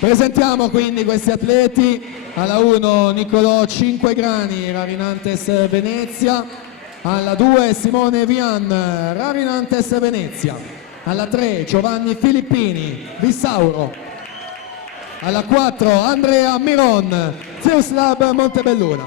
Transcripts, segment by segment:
Presentiamo quindi questi atleti. Alla 1 Niccolò Cinquegrani, Rarinantes Venezia. Alla 2 Simone Vian, Rarinantes Venezia. Alla 3 Giovanni Filippini, Vissauro. Alla 4 Andrea Miron, Zeus Lab Montebelluna.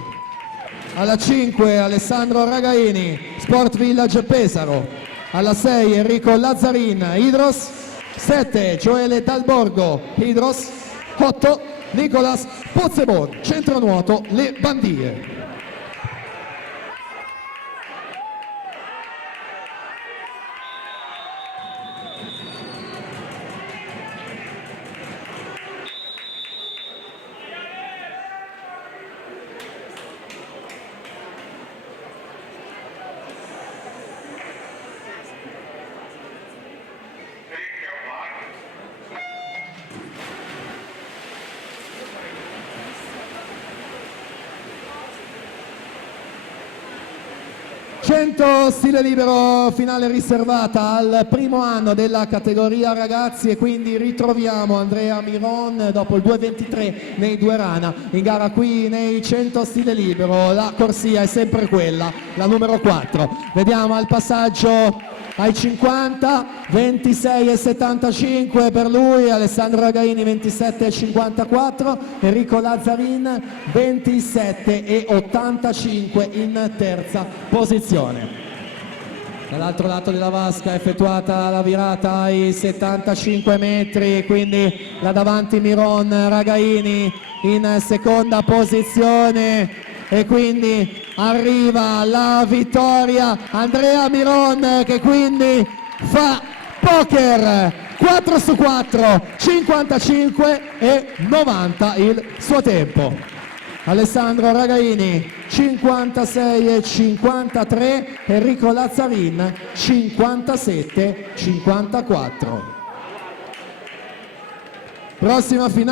Alla 5 Alessandro Ragaini, Sport Village Pesaro. Alla 6 Enrico Lazzarin, Hydros. 7 Gioele Dalborgo, Hydros. 8 Nicolas Pozzebon, Centronuoto Le Bandie. Stile libero finale riservata al primo anno della categoria ragazzi e quindi ritroviamo Andrea Miron dopo il 2.23 nei due rana in gara qui nei 100 stile libero. La corsia è sempre quella, la numero 4. Vediamo al passaggio ai 50, 26,75 per lui, Alessandro Ragaini 27,54, Enrico Lazzarin 27,85 in terza posizione. Dall'altro lato della vasca è effettuata la virata ai 75 metri, quindi là davanti Miron, Ragaini in seconda posizione e quindi arriva la vittoria. Andrea Miron che quindi fa poker 4 su 4, 55 e 90 il suo tempo. Alessandro Ragaini 56,53, Enrico Lazzarin 57,54. Prossima finale.